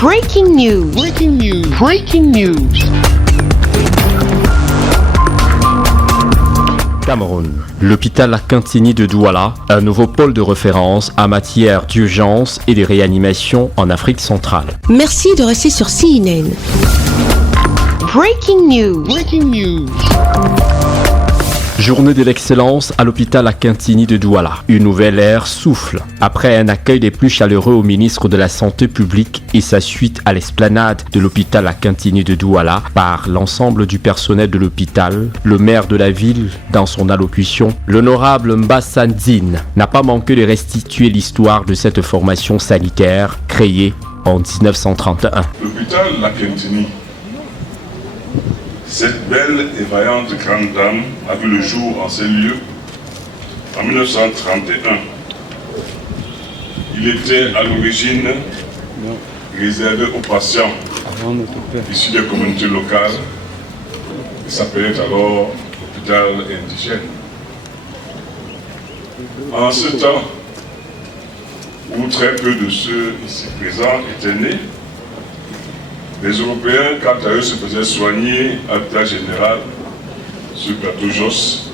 Breaking news. Breaking news. Breaking news. Cameroun. L'hôpital Akintini de Douala, un nouveau pôle de référence en matière d'urgence et de réanimation en Afrique centrale. Merci de rester sur CNN. Breaking news. Breaking news. Journée de l'excellence à l'hôpital Akintini de Douala. Une nouvelle ère souffle. Après un accueil des plus chaleureux au ministre de la Santé publique et sa suite à l'esplanade de l'hôpital Akintini de Douala par l'ensemble du personnel de l'hôpital, le maire de la ville, dans son allocution, l'honorable Mbassandine, n'a pas manqué de restituer l'histoire de cette formation sanitaire créée en 1931. L'hôpital Akintini, cette belle et vaillante grande dame a vu le jour en ces lieux en 1931. Il était à l'origine réservé aux patients issus des communautés locales. Il s'appelait alors l'hôpital indigène. En ce temps où très peu de ceux ici présents étaient nés, les Européens, quant à eux, se faisaient soigner à l'hôpital général sur le plateau Jos,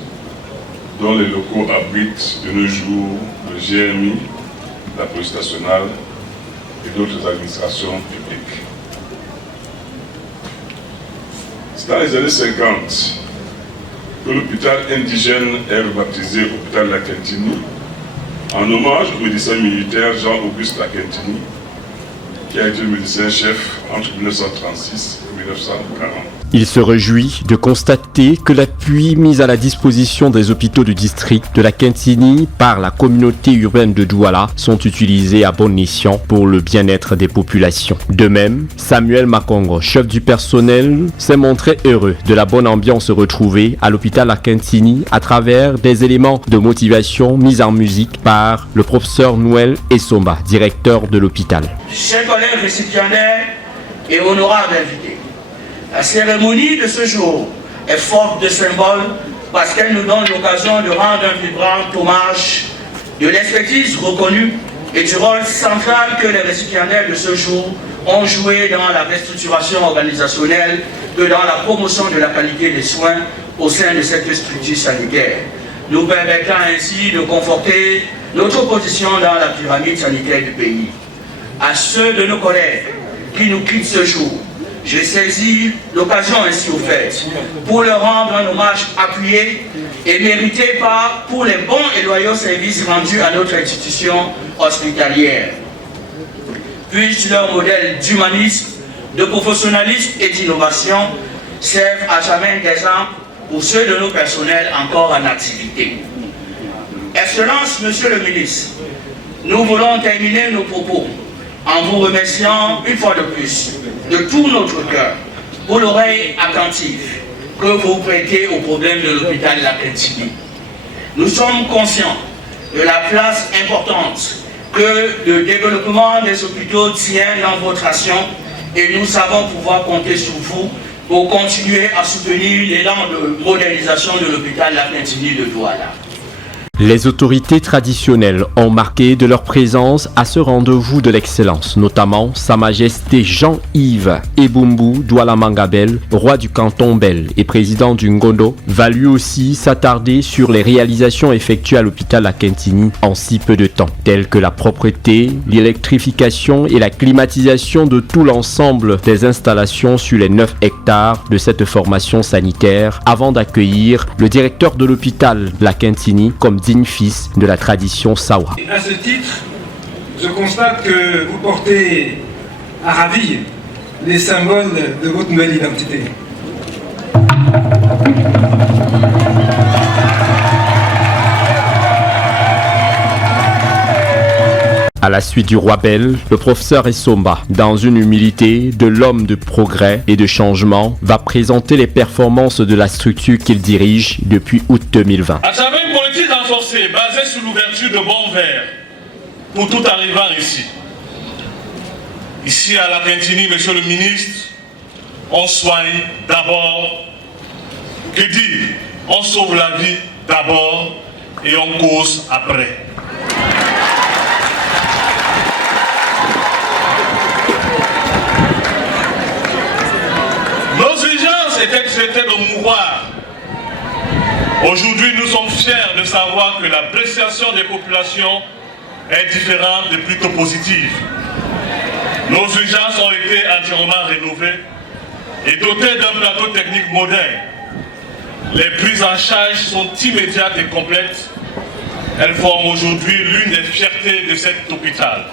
dont les locaux abritent de nos jours le GMI, la police nationale et d'autres administrations publiques. C'est dans les années 50 que l'hôpital indigène est rebaptisé hôpital Akintini en hommage au médecin militaire Jean-Auguste Akintini, qui a été le médecin-chef entre 1936 et 1940. Il se réjouit de constater que l'appui mis à la disposition des hôpitaux du district de l'Akintini par la communauté urbaine de Douala sont utilisés à bon escient pour le bien-être des populations. De même, Samuel Makongo, chef du personnel, s'est montré heureux de la bonne ambiance retrouvée à l'hôpital Akintini à travers des éléments de motivation mis en musique par le professeur Noël Essomba, directeur de l'hôpital. Chers collègues récipiendaires et honorables invités, la cérémonie de ce jour est forte de symboles parce qu'elle nous donne l'occasion de rendre un vibrant hommage de l'expertise reconnue et du rôle central que les récipiendaires de ce jour ont joué dans la restructuration organisationnelle et dans la promotion de la qualité des soins au sein de cette structure sanitaire, nous permettant ainsi de conforter notre position dans la pyramide sanitaire du pays. À ceux de nos collègues qui nous quittent ce jour, je saisis l'occasion ainsi offerte pour leur rendre un hommage appuyé et mérité pour les bons et loyaux services rendus à notre institution hospitalière. Puisse leur modèle d'humanisme, de professionnalisme et d'innovation servent à jamais d'exemple pour ceux de nos personnels encore en activité. Excellence, Monsieur le ministre, nous voulons terminer nos propos en vous remerciant une fois de plus de tout notre cœur pour l'oreille attentive que vous prêtez aux problèmes de l'hôpital Akintini. Nous sommes conscients de la place importante que le développement des hôpitaux tient dans votre action et nous savons pouvoir compter sur vous pour continuer à soutenir l'élan de modernisation de l'hôpital Akintini de Douala. Les autorités traditionnelles ont marqué de leur présence à ce rendez-vous de l'excellence, notamment Sa Majesté Jean-Yves Ebumbu Douala Mangabel, roi du canton Bel et président du Ngondo, va lui aussi s'attarder sur les réalisations effectuées à l'hôpital Akintini en si peu de temps, telles que la propreté, l'électrification et la climatisation de tout l'ensemble des installations sur les 9 hectares de cette formation sanitaire, avant d'accueillir le directeur de l'hôpital Akintini comme digne fils de la tradition Sawa. À ce titre, je constate que vous portez à ravir les symboles de votre nouvelle identité. À la suite du roi Bel, le professeur Essomba, dans une humilité de l'homme de progrès et de changement, va présenter les performances de la structure qu'il dirige depuis août 2020. À travers une politique renforcée basée sur l'ouverture de bons verres pour tout arrivant ici. Ici à l'Akintini, monsieur le ministre, on soigne d'abord, que dire, on sauve la vie d'abord et on cause après. de mouvoir. Aujourd'hui, nous sommes fiers de savoir que l'appréciation des populations est différente et plutôt positive. Nos urgences ont été entièrement rénovées et dotées d'un plateau technique moderne. Les prises en charge sont immédiates et complètes. Elles forment aujourd'hui l'une des fiertés de cet hôpital.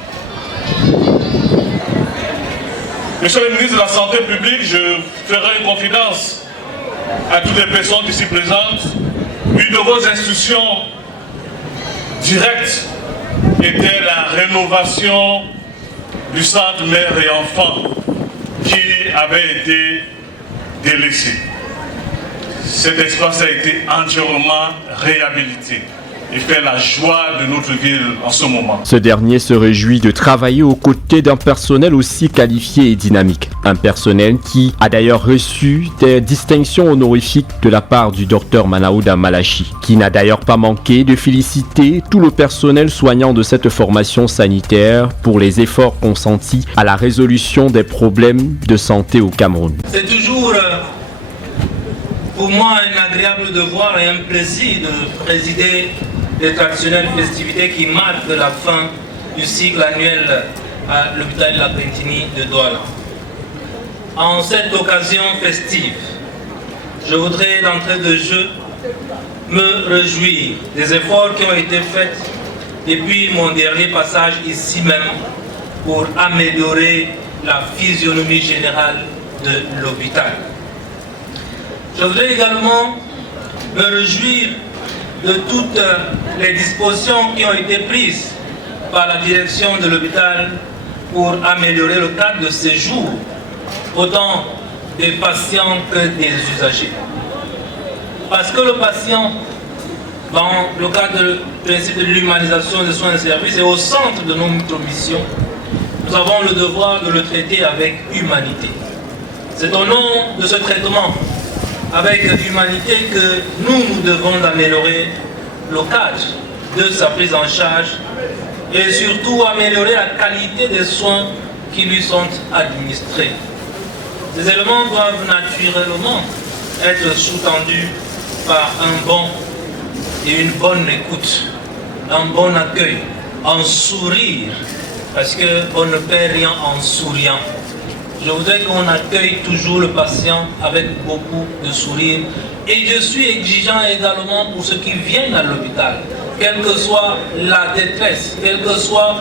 Monsieur le ministre de la Santé publique, je ferai une confidence à toutes les personnes ici présentes. Une de vos instructions directes était la rénovation du centre mère et enfants qui avait été délaissé. Cet espace a été entièrement réhabilité et fait la joie de notre ville en ce moment. Ce dernier se réjouit de travailler aux côtés d'un personnel aussi qualifié et dynamique. Un personnel qui a d'ailleurs reçu des distinctions honorifiques de la part du docteur Manaouda Malachi, qui n'a d'ailleurs pas manqué de féliciter tout le personnel soignant de cette formation sanitaire pour les efforts consentis à la résolution des problèmes de santé au Cameroun. C'est toujours pour moi un agréable devoir et un plaisir de présider les traditionnelles festivités qui marquent la fin du cycle annuel à l'hôpital de la Quintini de Douala. En cette occasion festive, je voudrais d'entrée de jeu me réjouir des efforts qui ont été faits depuis mon dernier passage ici même pour améliorer la physionomie générale de l'hôpital. Je voudrais également me réjouir de toutes les dispositions qui ont été prises par la direction de l'hôpital pour améliorer le cadre de séjour, autant des patients que des usagers. Parce que le patient, dans le cadre du principe de l'humanisation des soins et services, est au centre de notre mission, nous avons le devoir de le traiter avec humanité. C'est au nom de ce traitement avec humanité que nous devons améliorer le cadre de sa prise en charge et surtout améliorer la qualité des soins qui lui sont administrés. Ces éléments doivent naturellement être sous-tendus par un bon et une bonne écoute, un bon accueil, un sourire, parce qu'on ne perd rien en souriant. Je voudrais qu'on accueille toujours le patient avec beaucoup de sourire. Et je suis exigeant également pour ceux qui viennent à l'hôpital. Quelle que soit la détresse, quel que soit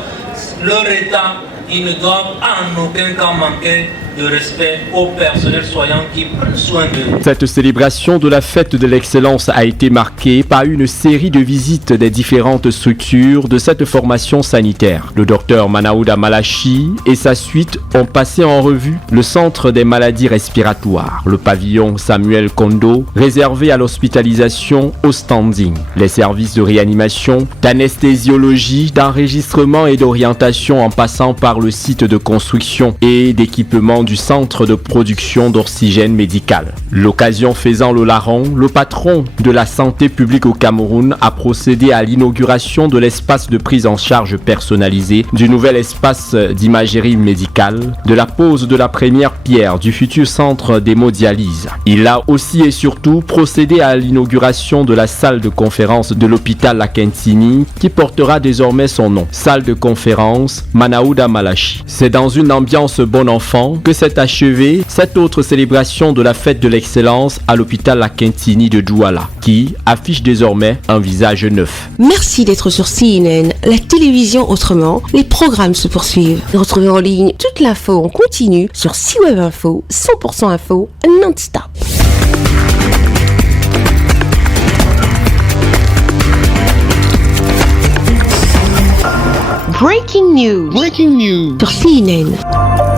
leur état, ils ne doivent en aucun cas manquer de respect au personnel soignant qui prend soin d'eux. Cette célébration de la fête de l'excellence a été marquée par une série de visites des différentes structures de cette formation sanitaire. Le docteur Manaouda Malachi et sa suite ont passé en revue le centre des maladies respiratoires, le pavillon Samuel Kondo, réservé à l'hospitalisation au standing, les services de réanimation, d'anesthésiologie, d'enregistrement et d'orientation en passant par le site de construction et d'équipement du centre de production d'oxygène médical. L'occasion faisant le larron, le patron de la santé publique au Cameroun a procédé à l'inauguration de l'espace de prise en charge personnalisé, du nouvel espace d'imagerie médicale, de la pose de la première pierre du futur centre d'hémodialyse. Il a aussi et surtout procédé à l'inauguration de la salle de conférence de l'hôpital La Quintini qui portera désormais son nom, salle de conférence Manaouda Malachi. C'est dans une ambiance bon enfant que s'est achevée cette autre célébration de la fête de l'excellence à l'hôpital La Quintini de Douala, qui affiche désormais un visage neuf. Merci d'être sur CNN, la télévision autrement. Les programmes se poursuivent. Retrouvez en ligne toute l'info en continu sur CWeb Info, 100% info, non-stop. Breaking news. Breaking news. Sur CNN.